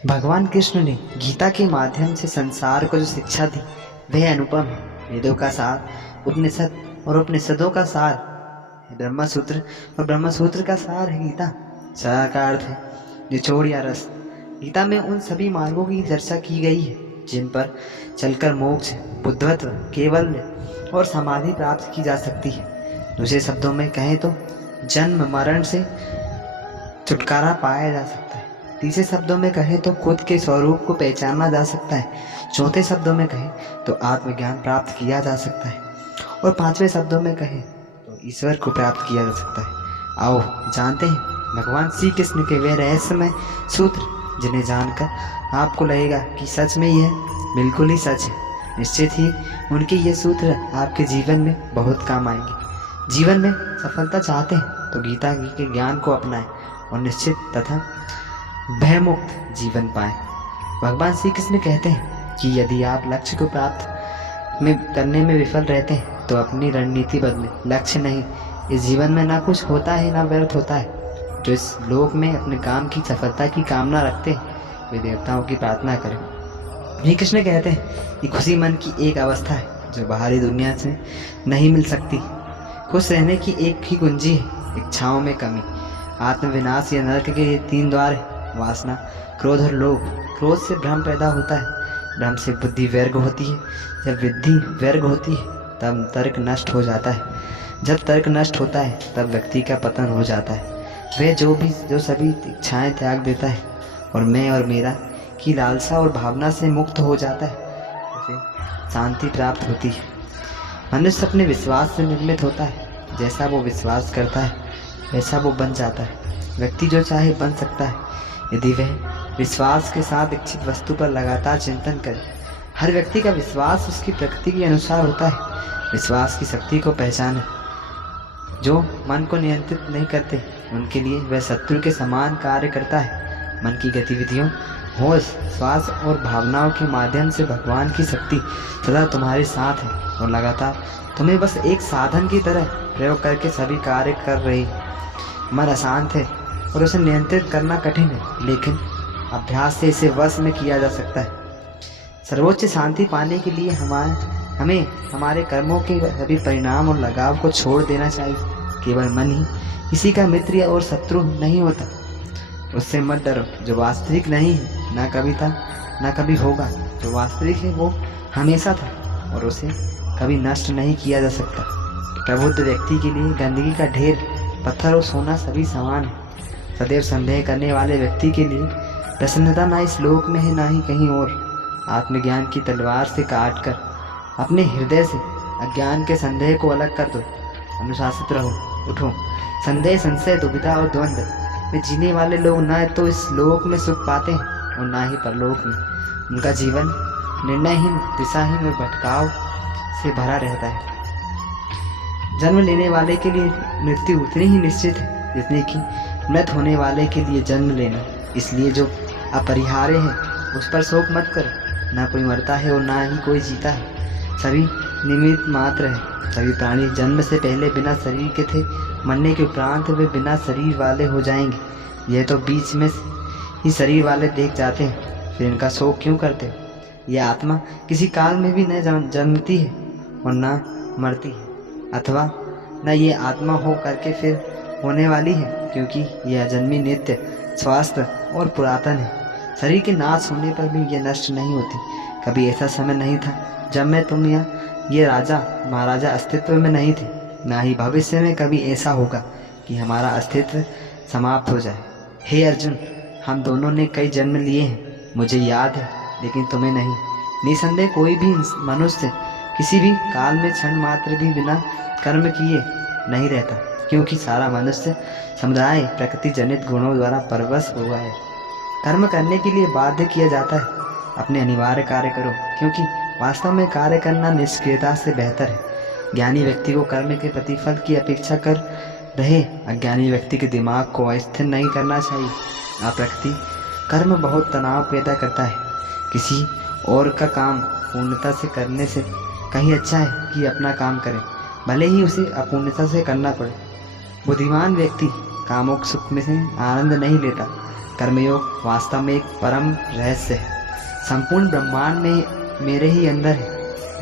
भगवान कृष्ण ने गीता के माध्यम से संसार को जो शिक्षा दी वह अनुपम है। वेदों का सार, उपनिषद और उपनिषदों का सार है ब्रह्मसूत्र और ब्रह्मसूत्र का सार है गीता। सार का अर्थ है निचोड़ या रस। गीता में उन सभी मार्गों की चर्चा की गई है जिन पर चलकर मोक्ष, बुद्धत्व, केवल्य और समाधि प्राप्त की जा सकती है। दूसरे शब्दों में कहें तो जन्म मरण से छुटकारा पाया जा सकता है। तीसरे शब्दों में कहें तो खुद के स्वरूप को पहचाना जा सकता है। चौथे शब्दों में कहें तो आत्मज्ञान प्राप्त किया जा सकता है। और पांचवें शब्दों में कहें तो ईश्वर को प्राप्त किया जा सकता है। आओ जानते हैं भगवान श्री कृष्ण के वे रहस्यमय सूत्र जिन्हें जानकर आपको लगेगा कि सच में यह बिल्कुल ही सच है। निश्चित ही उनके ये सूत्र आपके जीवन में बहुत काम आएंगे। जीवन में सफलता चाहते हैं तो गीता के ज्ञान को अपनाएं और निश्चित तथा भयमुक्त जीवन पाएं। भगवान श्री कृष्ण कहते हैं कि यदि आप लक्ष्य को प्राप्त करने में विफल रहते हैं तो अपनी रणनीति बदलें। लक्ष्य नहीं, इस जीवन में ना कुछ होता है ना व्यर्थ होता है। जो इस लोक में अपने काम की सफलता की कामना रखते हैं वे देवताओं की प्रार्थना करें। श्री कृष्ण कहते हैं कि खुशी मन की एक अवस्था है जो बाहरी दुनिया से नहीं मिल सकती। खुश रहने की एक ही कुंजी है इच्छाओं में कमी। आत्मविनाश या नरक के ये 3 द्वार है वासना, क्रोध और लोभ। क्रोध से भ्रम पैदा होता है, भ्रम से बुद्धि व्यर्ग होती है। जब बुद्धि व्यर्ग होती है तब तर्क नष्ट हो जाता है। जब तर्क नष्ट होता है तब व्यक्ति का पतन हो जाता है। वह जो सभी इच्छाएं त्याग देता है और मैं और मेरा की लालसा और भावना से मुक्त हो जाता है, उसे शांति प्राप्त होती है। मनुष्य अपने विश्वास से निर्मित होता है। जैसा वो विश्वास करता है वैसा वो बन जाता है। व्यक्ति जो चाहे बन सकता है यदि वह विश्वास के साथ इच्छित वस्तु पर लगातार चिंतन करे। हर व्यक्ति का विश्वास उसकी प्रकृति के अनुसार होता है। विश्वास की शक्ति को पहचाने। जो मन को नियंत्रित नहीं करते उनके लिए वह शत्रु के समान कार्य करता है। मन की गतिविधियों, होश, श्वास और भावनाओं के माध्यम से भगवान की शक्ति सदा तुम्हारे साथ है और लगातार तुम्हें बस एक साधन की तरह प्रयोग करके सभी कार्य कर रही है। मन अशांत है और उसे नियंत्रित करना कठिन है, लेकिन अभ्यास से इसे वश में किया जा सकता है। सर्वोच्च शांति पाने के लिए हमें हमारे कर्मों के सभी परिणाम और लगाव को छोड़ देना चाहिए। केवल मन ही किसी का मित्र और शत्रु नहीं होता। उससे मत डरो जो वास्तविक नहीं है, ना कभी था ना कभी होगा। जो वास्तविक है वो हमेशा था और उसे कभी नष्ट नहीं किया जा सकता। प्रबुद्ध व्यक्ति के लिए गंदगी का ढेर, पत्थर और सोना सभी समान है। सदैव संदेह करने वाले व्यक्ति के लिए प्रसन्नता ना इस लोक में है ना ही कहीं और। आत्मज्ञान की तलवार से काटकर अपने हृदय से अज्ञान के संदेह को अलग कर दो। अनुशासित रहो, उठो। संदेह, संशय, दुविधा और द्वंद्व में जीने वाले लोग न तो इस लोक में सुख पाते हैं और ना ही परलोक में। उनका जीवन निर्णयहीन, दिशाहीन और भटकाव से भरा रहता है। जन्म लेने वाले के लिए मृत्यु उतनी ही निश्चित है जितनी कि मृत होने वाले के लिए जन्म लेना। इसलिए जो अपरिहार्य है उस पर शोक मत करो। ना कोई मरता है और ना ही कोई जीता है। सभी निमित्त मात्र है। सभी प्राणी जन्म से पहले बिना शरीर के थे, मरने के उपरांत वे बिना शरीर वाले हो जाएंगे। यह तो बीच में ही शरीर वाले देख जाते हैं, फिर इनका शोक क्यों करते हो? यह आत्मा किसी काल में भी न जन्मती है और न मरती है, अथवा न ये आत्मा हो करके फिर होने वाली है, क्योंकि यह अजन्मी, नित्य, स्वास्थ्य और पुरातन है। शरीर के नाश होने पर भी यह नष्ट नहीं होती। कभी ऐसा समय नहीं था जब मैं तुम या ये राजा महाराजा अस्तित्व में नहीं थे, ना ही भविष्य में कभी ऐसा होगा कि हमारा अस्तित्व समाप्त हो जाए। हे अर्जुन, हम दोनों ने कई जन्म लिए हैं, मुझे याद है, लेकिन तुम्हें नहीं। निसंदेह कोई भी मनुष्य किसी भी काल में क्षण मात्र भी बिना कर्म किए नहीं रहता, क्योंकि सारा मनुष्य समुदाय प्रकृति जनित गुणों द्वारा परवश हुआ है। कर्म करने के लिए बाध्य किया जाता है। अपने अनिवार्य कार्य करो, क्योंकि वास्तव में कार्य करना निष्क्रियता से बेहतर है। ज्ञानी व्यक्ति को कर्म के प्रतिफल की अपेक्षा कर रहे अज्ञानी व्यक्ति के दिमाग को अस्थिर नहीं करना चाहिए। अप्रकृति कर्म बहुत तनाव पैदा करता है। किसी और का काम पूर्णता से करने से कहीं अच्छा है कि अपना काम करे, भले ही उसे अपूर्णता से करना पड़े। बुद्धिमान व्यक्ति कामों सुख में से आनंद नहीं लेता। कर्मयोग वास्तव में एक परम रहस्य है। संपूर्ण ब्रह्मांड में मेरे ही अंदर है।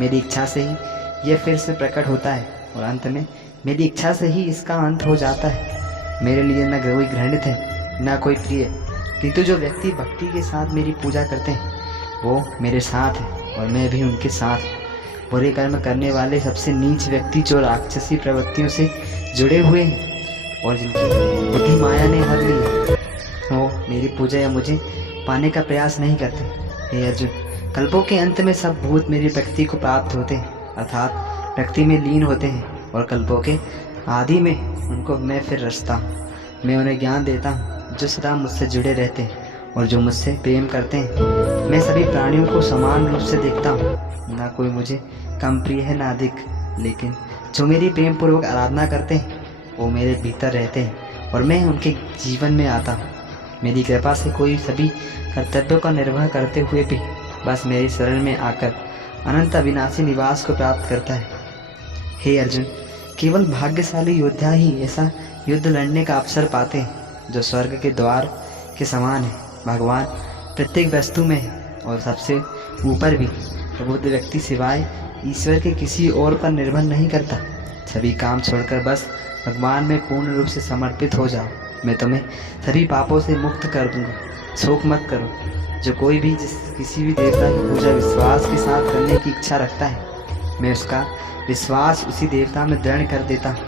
मेरी इच्छा से ही यह फिर से प्रकट होता है और अंत में मेरी इच्छा से ही इसका अंत हो जाता है। मेरे लिए न कोई घृणित है न कोई प्रिय, किंतु जो व्यक्ति भक्ति के साथ मेरी पूजा करते हैं वो मेरे साथ है और मैं भी उनके साथ हूँ। बुरे कर्म करने वाले सबसे नीच व्यक्ति जो राक्षसी प्रवृत्तियों से जुड़े हुए हैं और जिनकी बुद्धि माया ने हर ली है, वो मेरी पूजा या मुझे पाने का प्रयास नहीं करते। हे अर्जुन, कल्पों के अंत में सब भूत मेरी प्रकृति को प्राप्त होते हैं, अर्थात प्रकृति में लीन होते हैं और कल्पों के आदि में उनको मैं फिर रचता हूँ। मैं उन्हें ज्ञान देता हूँ जो सदा मुझसे जुड़े रहते हैं और जो मुझसे प्रेम करते हैं। मैं सभी प्राणियों को समान रूप से देखता हूँ, ना कोई मुझे कम प्रिय है ना अधिक, लेकिन जो मेरी प्रेम पूर्वक आराधना करते हैं वो मेरे भीतर रहते हैं और मैं उनके जीवन में आता हूँ। मेरी कृपा से कोई सभी कर्तव्यों का निर्वाह करते हुए भी बस मेरी शरण में आकर अनंत अविनाशी निवास को प्राप्त करता है। हे अर्जुन, केवल भाग्यशाली योद्धा ही ऐसा युद्ध लड़ने का अवसर पाते हैं जो स्वर्ग के द्वार के समान है। भगवान प्रत्येक वस्तु में है और सबसे ऊपर भी। प्रबुद्ध व्यक्ति सिवाय ईश्वर के किसी और पर निर्भर नहीं करता। सभी काम छोड़कर बस भगवान में पूर्ण रूप से समर्पित हो जाओ। मैं तुम्हें सभी पापों से मुक्त कर दूंगा। शोक मत करो। जो कोई भी किसी भी देवता की पूजा विश्वास के साथ करने की इच्छा रखता है, मैं उसका विश्वास उसी देवता में दृढ़ कर देता हूँ।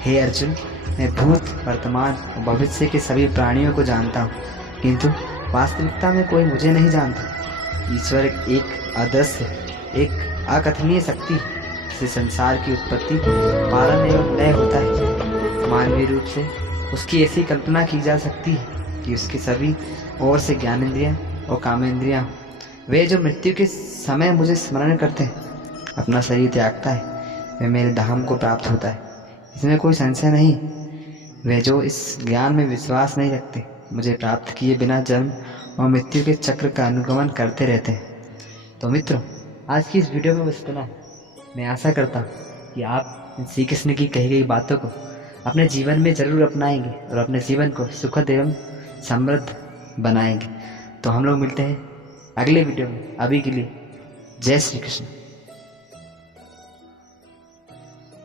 हे अर्जुन, मैं भूत, वर्तमान और भविष्य के सभी प्राणियों को जानता हूँ, किंतु वास्तविकता में कोई मुझे नहीं जानता। ईश्वर एक अदृश्य, एक अकथनीय शक्ति से संसार की उत्पत्ति, पालन एवं लय होता है। मानवीय रूप से उसकी ऐसी कल्पना की जा सकती है कि उसके सभी ओर से ज्ञानेंद्रियाँ और कामेंद्रियाँ, वे जो मृत्यु के समय मुझे स्मरण करते हैं, अपना शरीर त्यागता है, वे मेरे धाम को प्राप्त होता है। इसमें कोई संशय नहीं। वे जो इस ज्ञान में विश्वास नहीं रखते, मुझे प्राप्त किए बिना जन्म और मृत्यु के चक्र का अनुगमन करते रहते हैं। तो मित्रों, आज की इस वीडियो में बस इतना। मैं आशा करता हूँ कि आप श्री कृष्ण की कही गई बातों को अपने जीवन में ज़रूर अपनाएंगे और अपने जीवन को सुखद एवं समृद्ध बनाएंगे। तो हम लोग मिलते हैं अगले वीडियो में। अभी के लिए जय श्री कृष्ण।